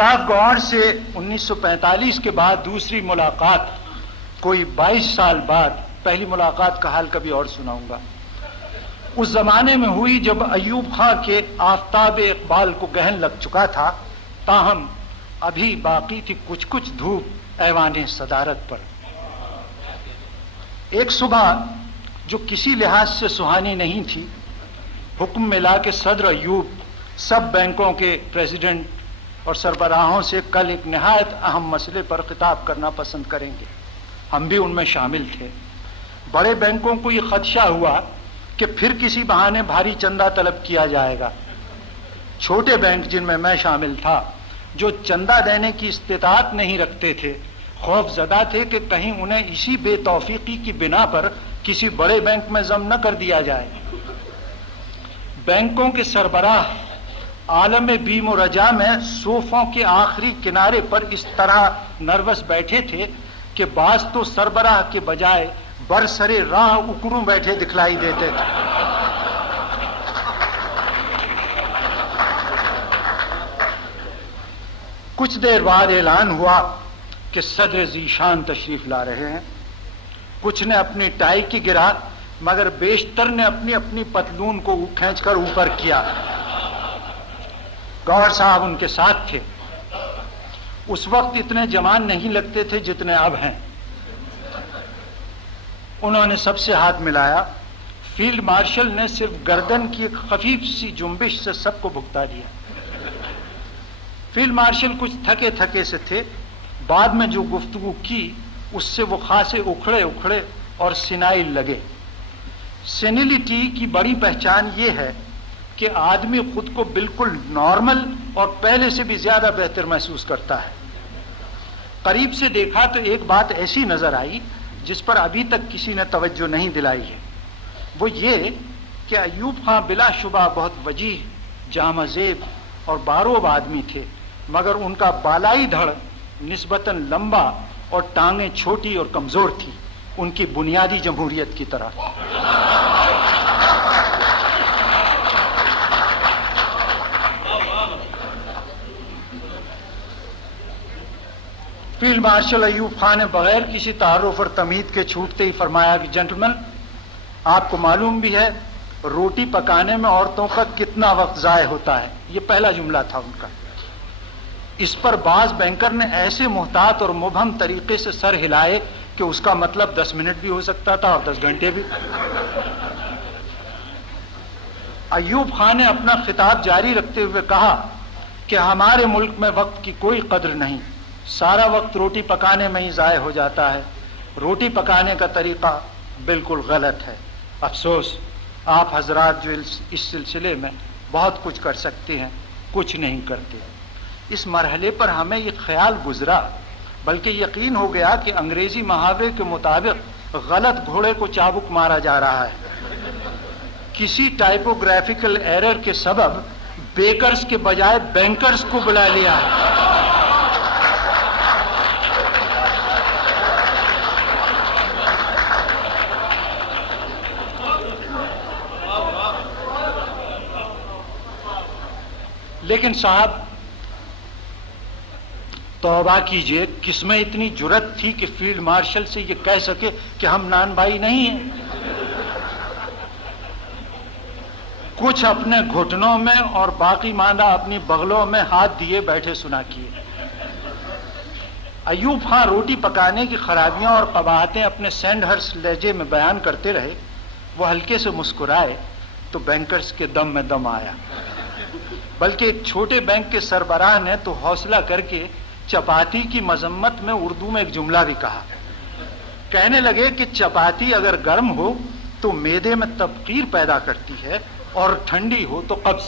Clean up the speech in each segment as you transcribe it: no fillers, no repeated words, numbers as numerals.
الطاف گوہر سے 1945 کے بعد دوسری ملاقات کوئی 22 سال بعد، پہلی ملاقات کا حال کبھی اور سناؤں گا، اس زمانے میں ہوئی جب ایوب خان کے آفتاب اقبال کو گہن لگ چکا تھا، تاہم ابھی باقی تھی کچھ کچھ دھوپ ایوان صدارت پر۔ ایک صبح جو کسی لحاظ سے سہانی نہیں تھی، حکم ملا کہ صدر ایوب سب بینکوں کے پریزیڈنٹ اور سربراہوں سے کل ایک نہایت اہم مسئلے پر خطاب کرنا پسند کریں گے۔ ہم بھی ان میں شامل تھے۔ بڑے بینکوں کو یہ خدشہ ہوا کہ پھر کسی بہانے بھاری چندہ طلب کیا جائے گا۔ چھوٹے بینک، جن میں میں شامل تھا، جو چندہ دینے کی استطاعت نہیں رکھتے تھے، خوف زدہ تھے کہ کہیں انہیں اسی بے توفیقی کی بنا پر کسی بڑے بینک میں ضم نہ کر دیا جائے۔ بینکوں کے سربراہ عالم بیم و رجا میں صوفوں کے آخری کنارے پر اس طرح نروس بیٹھے تھے کہ بعض تو سربراہ کے بجائے برسرے راہ اکڑوں بیٹھے دکھلائی دیتے تھے۔ کچھ دیر بعد اعلان ہوا کہ صدر ذیشان تشریف لا رہے ہیں۔ کچھ نے اپنی ٹائی کی گرا، مگر بیشتر نے اپنی اپنی پتلون کو کھینچ کر اوپر کیا۔ گوہر صاحب ان کے ساتھ تھے۔ اس وقت اتنے جوان نہیں لگتے تھے جتنے اب ہیں۔ انہوں نے سب سے ہاتھ ملایا۔ فیلڈ مارشل نے صرف گردن کی ایک خفیف سی جنبش سے سب کو بھگتا دیا۔ فیلڈ مارشل کچھ تھکے تھکے سے تھے۔ بعد میں جو گفتگو کی اس سے وہ خاصے اکھڑے اکھڑے اور سینائل لگے۔ سینیلٹی کی بڑی پہچان یہ ہے کہ آدمی خود کو بالکل نارمل اور پہلے سے بھی زیادہ بہتر محسوس کرتا ہے۔ قریب سے دیکھا تو ایک بات ایسی نظر آئی جس پر ابھی تک کسی نے توجہ نہیں دلائی ہے۔ وہ یہ کہ ایوب خان بلا شبہ بہت وجیح، جامع زیب اور باروب آدمی تھے، مگر ان کا بالائی دھڑ نسبتاً لمبا اور ٹانگیں چھوٹی اور کمزور تھی، ان کی بنیادی جمہوریت کی طرح۔ فیلڈ مارشل ایوب خان نے بغیر کسی تعارف اور تمہید کے چھوٹتے ہی فرمایا کہ جنٹلمین، آپ کو معلوم بھی ہے روٹی پکانے میں عورتوں کا کتنا وقت ضائع ہوتا ہے۔ یہ پہلا جملہ تھا ان کا۔ اس پر بعض بینکر نے ایسے محتاط اور مبہم طریقے سے سر ہلائے کہ اس کا مطلب 10 منٹ بھی ہو سکتا تھا اور 10 گھنٹے بھی۔ ایوب خان نے اپنا خطاب جاری رکھتے ہوئے کہا کہ ہمارے ملک میں وقت کی کوئی قدر نہیں، سارا وقت روٹی پکانے میں ہی ضائع ہو جاتا ہے۔ روٹی پکانے کا طریقہ بالکل غلط ہے۔ افسوس آپ حضرات جو اس سلسلے میں بہت کچھ کر سکتے ہیں کچھ نہیں کرتے۔ اس مرحلے پر ہمیں یہ خیال گزرا، بلکہ یقین ہو گیا کہ انگریزی محاورے کے مطابق غلط گھوڑے کو چابک مارا جا رہا ہے۔ کسی ٹائپوگرافیکل ایرر کے سبب بیکرز کے بجائے بینکرز کو بلا لیا ہے۔ لیکن صاحب توبہ کیجئے، کس میں اتنی جرت تھی کہ فیلڈ مارشل سے یہ کہہ سکے کہ ہم نان بھائی نہیں ہیں؟ کچھ اپنے گھٹنوں میں اور باقی ماندہ اپنی بغلوں میں ہاتھ دیے بیٹھے سنا کیے۔ ایوب خان روٹی پکانے کی خرابیاں اور قباحتیں اپنے سینڈ ہرس لہجے میں بیان کرتے رہے۔ وہ ہلکے سے مسکرائے تو بینکرز کے دم میں دم آیا، بلکہ ایک چھوٹے بینک کے سربراہ نے تو حوصلہ کر کے چپاتی کی مذمت میں اردو میں ایک جملہ بھی کہا۔ کہنے لگے کہ چپاتی اگر گرم ہو تو معدے میں تبخیر پیدا کرتی ہے اور ٹھنڈی ہو تو قبض۔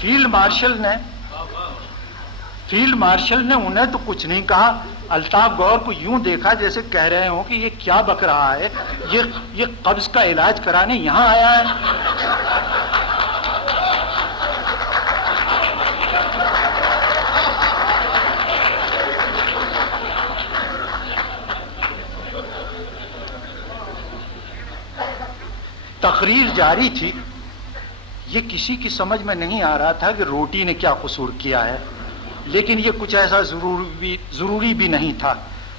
فیلڈ مارشل نے انہیں تو کچھ نہیں کہا، الطاف گوہر کو یوں دیکھا جیسے کہہ رہے ہوں کہ یہ کیا بک رہا ہے، یہ قبض کا علاج کرانے یہاں آیا ہے۔ تقریر جاری تھی۔ یہ کسی کی سمجھ میں نہیں آ رہا تھا کہ روٹی نے کیا قصور کیا ہے، لیکن یہ کچھ ایسا ضروری بھی نہیں تھا۔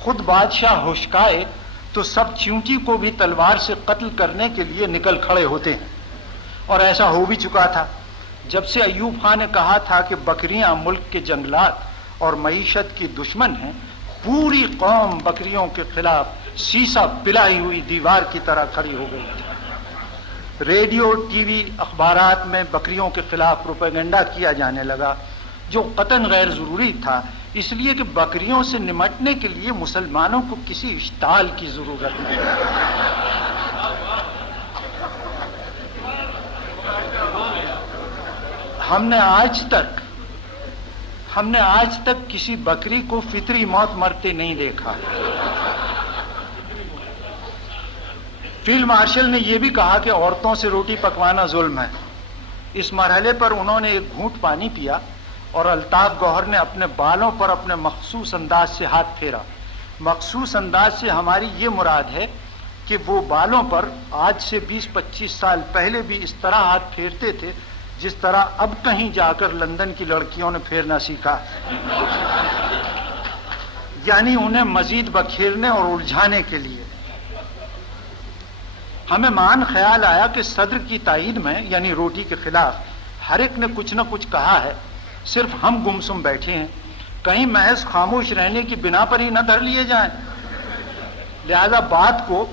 خود بادشاہ ہوشکائے تو سب چیونٹی کو بھی تلوار سے قتل کرنے کے لیے نکل کھڑے ہوتے ہیں، اور ایسا ہو بھی چکا تھا۔ جب سے ایوب خان نے کہا تھا کہ بکریاں ملک کے جنگلات اور معیشت کی دشمن ہیں، پوری قوم بکریوں کے خلاف سیسا پلائی ہوئی دیوار کی طرح کھڑی ہو گئی تھی۔ ریڈیو، ٹی وی، اخبارات میں بکریوں کے خلاف پروپیگنڈا کیا جانے لگا، جو قطعاً غیر ضروری تھا، اس لیے کہ بکریوں سے نمٹنے کے لیے مسلمانوں کو کسی اشتعال کی ضرورت نہیں۔ ہم نے آج تک کسی بکری کو فطری موت مرتے نہیں دیکھا۔ فیلڈ مارشل نے یہ بھی کہا کہ عورتوں سے روٹی پکوانا ظلم ہے۔ اس مرحلے پر انہوں نے ایک گھونٹ پانی پیا اور الطاف گوہر نے اپنے بالوں پر اپنے مخصوص انداز سے ہاتھ پھیرا۔ مخصوص انداز سے ہماری یہ مراد ہے کہ وہ بالوں پر آج سے 20-25 سال پہلے بھی اس طرح ہاتھ پھیرتے تھے جس طرح اب کہیں جا کر لندن کی لڑکیوں نے پھیرنا سیکھا، یعنی انہیں مزید بکھیرنے اور الجھانے کے لیے۔ ہمیں مان خیال آیا کہ صدر کی تائید میں، یعنی روٹی کے خلاف، ہر ایک نے کچھ نہ کچھ کہا ہے، صرف ہم گمسم بیٹھے ہیں، کہیں محض خاموش رہنے کی بنا پر ہی نہ دھر لیے جائیں۔ لہذا بات کو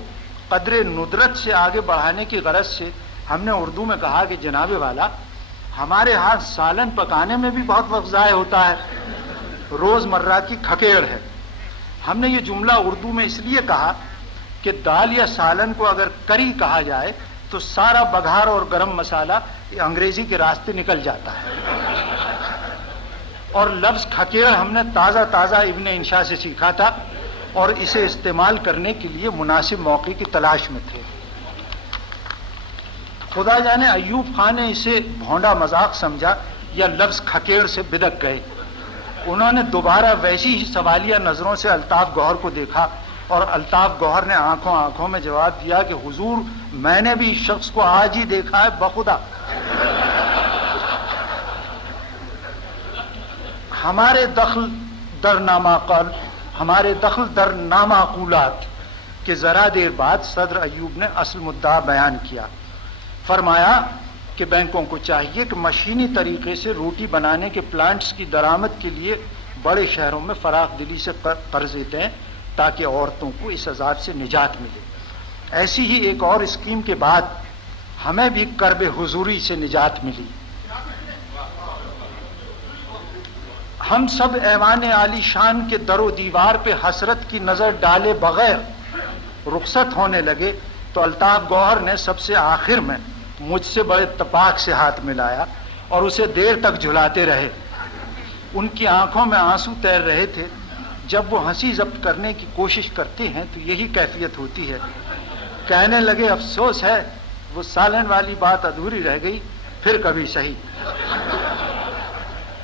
قدر ندرت سے آگے بڑھانے کی غرض سے ہم نے اردو میں کہا کہ جناب والا، ہمارے ہاں سالن پکانے میں بھی بہت وقت ضائع ہوتا ہے، روز مرہ کی کھکیڑ ہے۔ ہم نے یہ جملہ اردو میں اس لیے کہا کہ دال یا سالن کو اگر کری کہا جائے تو سارا بگھار اور گرم مسالہ انگریزی کے راستے نکل جاتا ہے، اور لفظ کھکیڑ ہم نے تازہ ابن انشا سے سیکھا تھا اور اسے استعمال کرنے کے لیے مناسب موقع کی تلاش میں تھے۔ خدا جانے ایوب خان نے اسے بھونڈا مذاق سمجھا یا لفظ کھکیڑ سے بدک گئے۔ انہوں نے دوبارہ ویسی ہی سوالیہ نظروں سے الطاف گوہر کو دیکھا اور الطاف گوہر نے آنکھوں میں جواب دیا کہ حضور، میں نے بھی اس شخص کو آج ہی دیکھا ہے بخدا۔ ہمارے دخل در نامعقولات کے ذرا دیر بعد صدر ایوب نے اصل مدعا بیان کیا۔ فرمایا کہ بینکوں کو چاہیے کہ مشینی طریقے سے روٹی بنانے کے پلانٹس کی درآمد کے لیے بڑے شہروں میں فراخ دلی سے قرضے دیں تاکہ عورتوں کو اس عذاب سے نجات ملے۔ ایسی ہی ایک اور اسکیم کے بعد ہمیں بھی کرب حضوری سے نجات ملی۔ ہم سب ایوان عالی شان کے در و دیوار پہ حسرت کی نظر ڈالے بغیر رخصت ہونے لگے تو الطاف گوہر نے سب سے آخر میں مجھ سے بڑے اتفاق سے ہاتھ ملایا اور اسے دیر تک جھلاتے رہے۔ ان کی آنکھوں میں آنسو تیر رہے تھے۔ جب وہ ہنسی ضبط کرنے کی کوشش کرتے ہیں تو یہی کیفیت ہوتی ہے۔ کہنے لگے، افسوس ہے وہ سالن والی بات ادھوری رہ گئی، پھر کبھی صحیح۔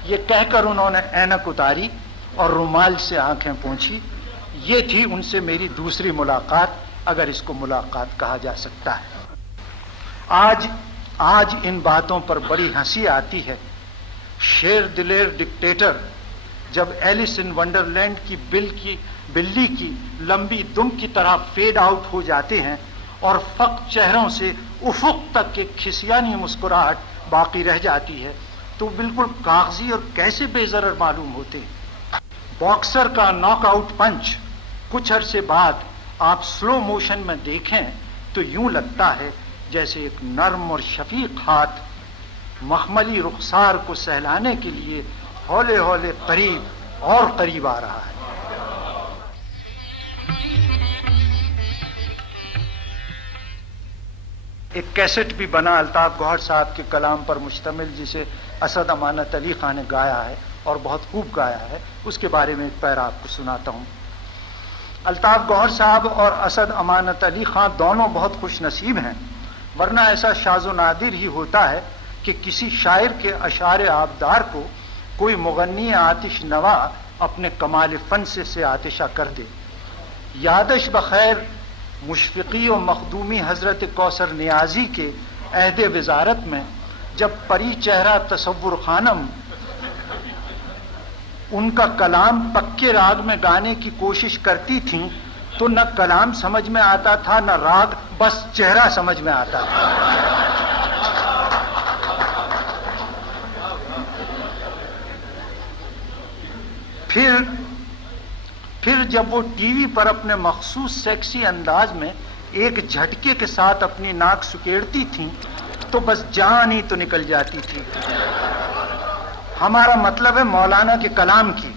یہ کہہ کر انہوں نے اینک اتاری اور رومال سے آنکھیں پونچھی۔ یہ تھی ان سے میری دوسری ملاقات، اگر اس کو ملاقات کہا جا سکتا ہے۔ آج ان باتوں پر بڑی ہنسی آتی ہے۔ شیر دلیر ڈکٹیٹر جب ایلس ان ونڈرلینڈ کی بلی کی لمبی دم کی طرح فیڈ آؤٹ ہو جاتے ہیں اور فقط چہروں سے افق تک ایک کھسیانی مسکراہٹ باقی رہ جاتی ہے تو بالکل کاغذی اور کیسے بے ضرر معلوم ہوتے ہیں۔ باکسر کا ناک آؤٹ پنچ کچھ عرصے بعد آپ سلو موشن میں دیکھیں تو یوں لگتا ہے جیسے ایک نرم اور شفیق ہاتھ مخملی رخسار کو سہلانے کے لیے ہولے ہولے قریب اور قریب آ رہا ہے۔ ایک کیسٹ بھی بنا الطاف گوہر صاحب کے کلام پر مشتمل، جسے اسد امانت علی خان نے گایا ہے اور بہت خوب گایا ہے۔ اس کے بارے میں ایک پیرا آپ کو سناتا ہوں۔ الطاف گوہر صاحب اور اسد امانت علی خان دونوں بہت خوش نصیب ہیں، ورنہ ایسا شاذ و نادر ہی ہوتا ہے کہ کسی شاعر کے اشعار آبدار کو کوئی مغنی آتش نوا اپنے کمال فن سے آتشہ کر دے۔ یادش بخیر مشفقی و مخدومی حضرت کوثر نیازی کے عہد وزارت میں جب پری چہرہ تصور خانم ان کا کلام پکے راگ میں گانے کی کوشش کرتی تھیں تو نہ کلام سمجھ میں آتا تھا نہ راگ، بس چہرہ سمجھ میں آتا تھا۔ پھر جب وہ ٹی وی پر اپنے مخصوص سیکسی انداز میں ایک جھٹکے کے ساتھ اپنی ناک سکیڑتی تھیں تو بس جان ہی تو نکل جاتی تھی۔ ہمارا مطلب ہے مولانا کے کلام کی۔